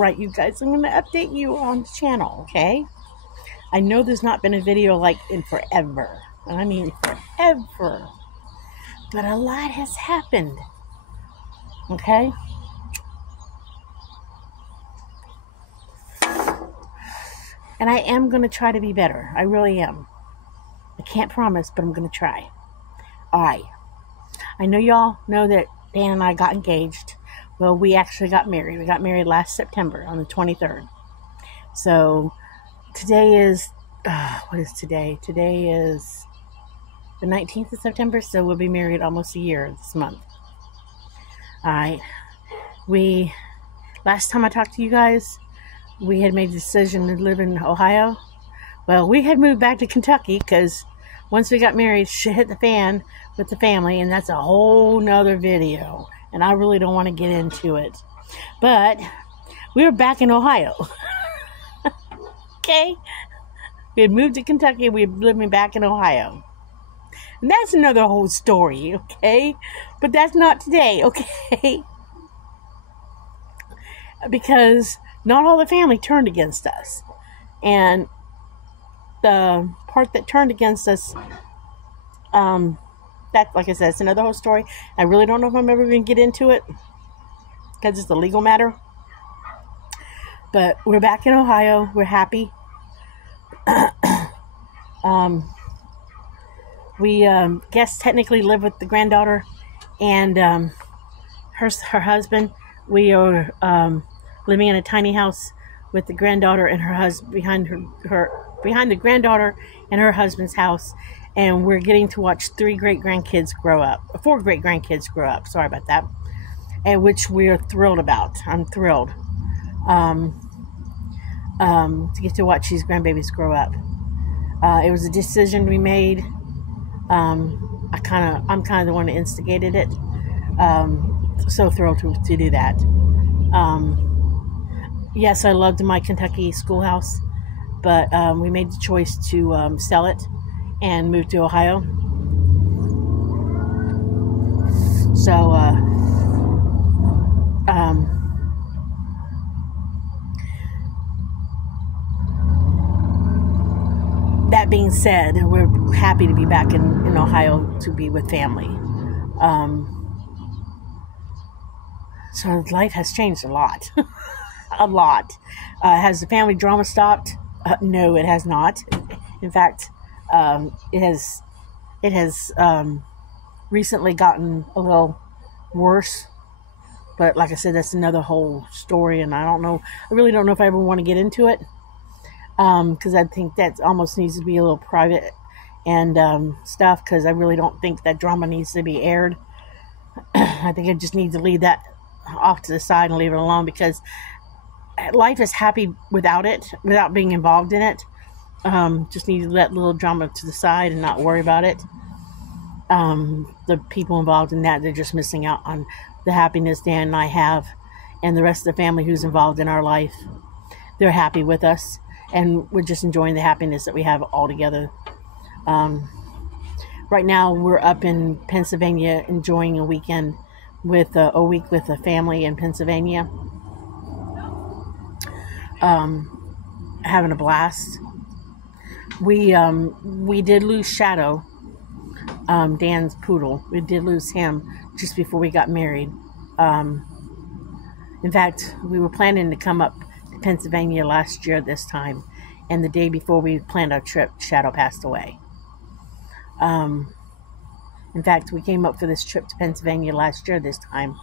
right, you guys. I'm going to update you on the channel, okay? I know there's not been a video like in forever. And I mean forever. But a lot has happened. Okay? And I am going to try to be better. I really am. I can't promise, but I'm going to try. Alright. I know y'all know that Dan and I got engaged. Well, we actually got married. We got married last September on the 23rd. So, today is, what is today? Today is the 19th of September, so we'll be married almost a year this month. Alright. Last time I talked to you guys, we had made the decision to live in Ohio. Well, we had moved back to Kentucky because once we got married, shit hit the fan with the family, and that's a whole nother video. And I really don't want to get into it. But we were back in Ohio. Okay? We had moved to Kentucky, we were living back in Ohio. And that's another whole story, okay? But that's not today, okay? Because not all the family turned against us. And the part that turned against us, that, like I said, it's another whole story. I really don't know if I'm ever going to get into it because it's a legal matter. But we're back in Ohio. We're happy. We guess technically live with the granddaughter and her husband. We are living in a tiny house with the granddaughter and her husband behind the granddaughter and her husband's house, and we're getting to watch 4 great grandkids grow up. Sorry about that, and which we are thrilled about. I'm thrilled to get to watch these grandbabies grow up. It was a decision we made. I'm kind of the one that instigated it. So thrilled to do that. Yes, I loved my Kentucky schoolhouse, but we made the choice to sell it and move to Ohio. So, that being said, we're happy to be back in Ohio to be with family. So life has changed a lot. A lot. Has the family drama stopped? No, it has not. In fact, it has recently gotten a little worse. But like I said, that's another whole story, and I really don't know if I ever want to get into it. Because I think that almost needs to be a little private and stuff, because I really don't think that drama needs to be aired. I think I just need to leave that off to the side and leave it alone, because life is happy without being involved in it. Just need to let little drama to the side and not worry about it. The people involved in that, they're just missing out on the happiness Dan and I have, and the rest of the family who's involved in our life. They're happy with us, and we're just enjoying the happiness that we have all together. Right now, we're up in Pennsylvania enjoying a week with a family in Pennsylvania. Having a blast. We did lose Shadow, Dan's poodle. We did lose him just before we got married. In fact, we were planning to come up to Pennsylvania last year this time, and the day before we planned our trip, Shadow passed away. In fact, we came up for this trip to Pennsylvania last year this time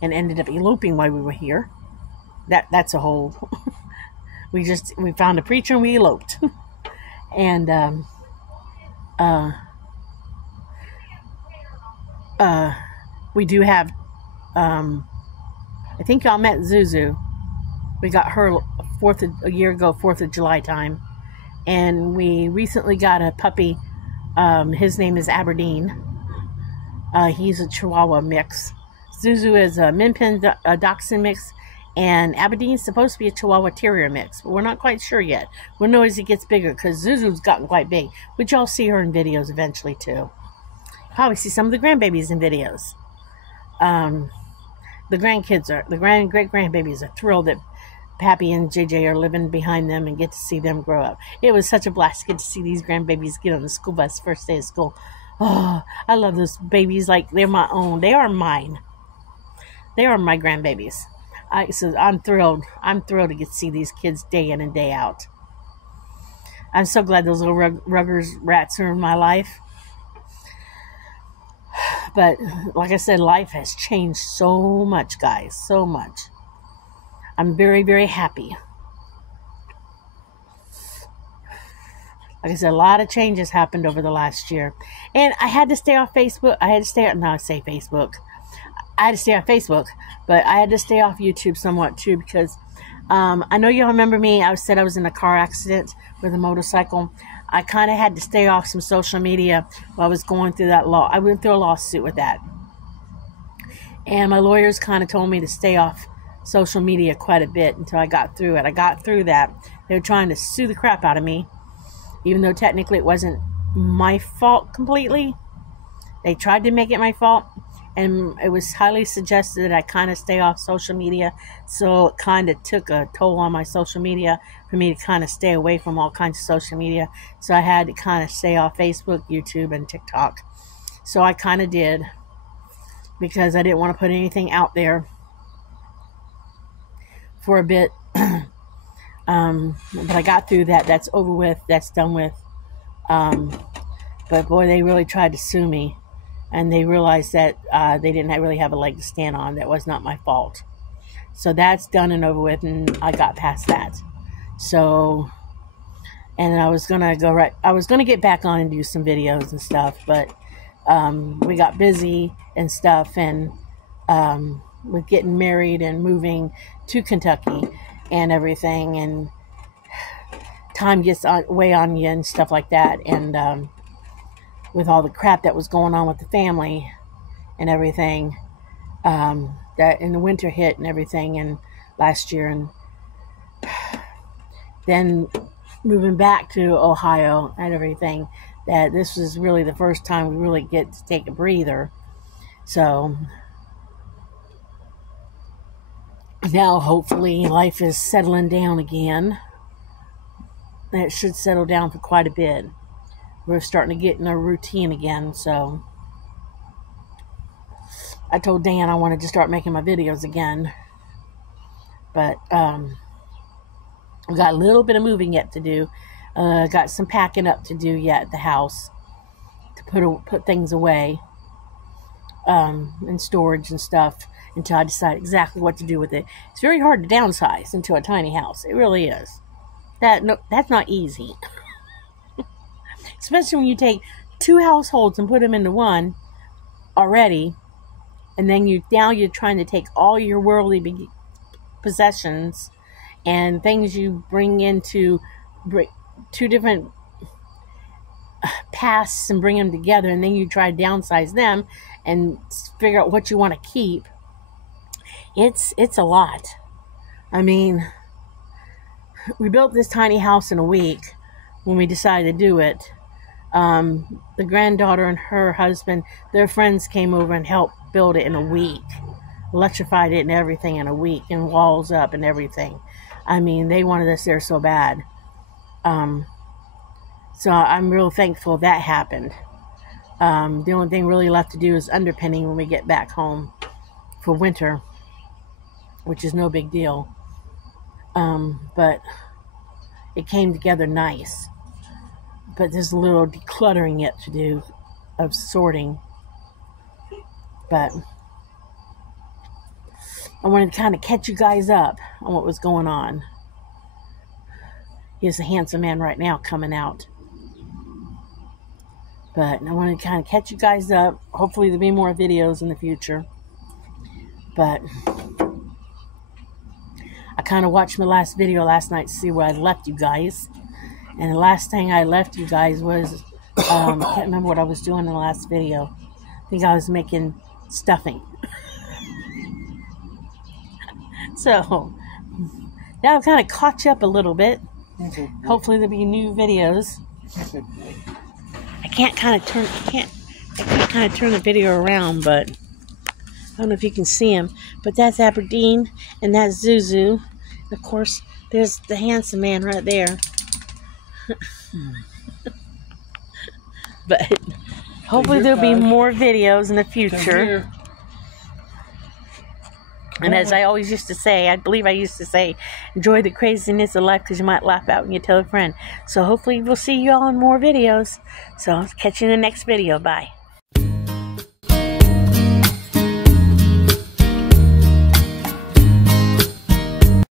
and ended up eloping while we were here. That's a whole... we found a preacher and we eloped. And we do have... I think y'all met Zuzu. We got her a year ago, 4th of July time. And we recently got a puppy. His name is Aberdeen. He's a Chihuahua mix. Zuzu is a Min Pin Dachshund mix, and Aberdeen's supposed to be a Chihuahua Terrier mix, but we're not quite sure yet. We'll know as he gets bigger, because Zuzu's gotten quite big, which y'all see her in videos eventually too. Probably see some of the grandbabies in videos. The great grandbabies are thrilled that Pappy and JJ are living behind them and get to see them grow up. It was such a blast to get to see these grandbabies get on the school bus first day of school. Oh, I love those babies like they're my own. They are mine. They are my grandbabies. So I'm thrilled. I'm thrilled to get to see these kids day in and day out. I'm so glad those little Ruggers rats are in my life. But like I said, life has changed so much, guys. So much. I'm very, very happy. Like I said, a lot of changes happened over the last year. And I had to stay off Facebook. I had to stay off Facebook, but I had to stay off YouTube somewhat too, because I know y'all remember me. I said I was in a car accident with a motorcycle. I kind of had to stay off some social media while I was going through that law. I went through a lawsuit with that. And my lawyers kind of told me to stay off social media quite a bit until I got through it. I got through that. They were trying to sue the crap out of me, even though technically it wasn't my fault completely. They tried to make it my fault, and it was highly suggested that I kind of stay off social media. So it kind of took a toll on my social media for me to kind of stay away from all kinds of social media. So I had to kind of stay off Facebook, YouTube, and TikTok. So I kind of did, because I didn't want to put anything out there for a bit. But I got through that. That's over with. That's done with. But boy, they really tried to sue me. And they realized that they didn't really have a leg to stand on. That was not my fault. So that's done and over with, and I got past that. So, and I was gonna get back on and do some videos and stuff, but we got busy and stuff, and with getting married and moving to Kentucky and everything, and time gets way on you and stuff like that, and with all the crap that was going on with the family and everything, that in the winter hit and everything, and last year, and then moving back to Ohio and everything, that this was really the first time we really get to take a breather. So now hopefully life is settling down again, and it should settle down for quite a bit. We're starting to get in a routine again, so I told Dan I wanted to start making my videos again, but we got a little bit of moving yet to do. Got some packing up to do yet at the house to put things away in storage and stuff until I decide exactly what to do with it. It's very hard to downsize into a tiny house. It really is. That's not easy. Especially when you take two households and put them into one already, and then you're trying to take all your worldly possessions and things you bring into two different pasts and bring them together, and then you try to downsize them and figure out what you want to keep. It's a lot. I mean, we built this tiny house in a week when we decided to do it. The granddaughter and her husband, their friends came over and helped build it in a week. Electrified it and everything in a week, and walls up and everything. I mean, they wanted us there so bad. So I'm real thankful that happened. The only thing really left to do is underpinning when we get back home for winter, which is no big deal. But it came together nice. But there's a little decluttering yet to do of sorting. But I wanted to kind of catch you guys up on what was going on. Here's a handsome man right now coming out. But I wanted to kind of catch you guys up. Hopefully there'll be more videos in the future. But I kind of watched my last video last night to see where I left you guys. And the last thing I left you guys was, I can't remember what I was doing in the last video. I think I was making stuffing. So, now I've kind of caught you up a little bit. Hopefully there'll be new videos. I can't kind of turn the video around, but I don't know if you can see him. But that's Aberdeen, and that's Zuzu. Of course, there's the handsome man right there. But hopefully there'll be more videos in the future. And as I always used to say, I believe I used to say, enjoy the craziness of life because you might laugh out when you tell a friend. So hopefully we'll see you all in more videos. So catch you in the next video. Bye.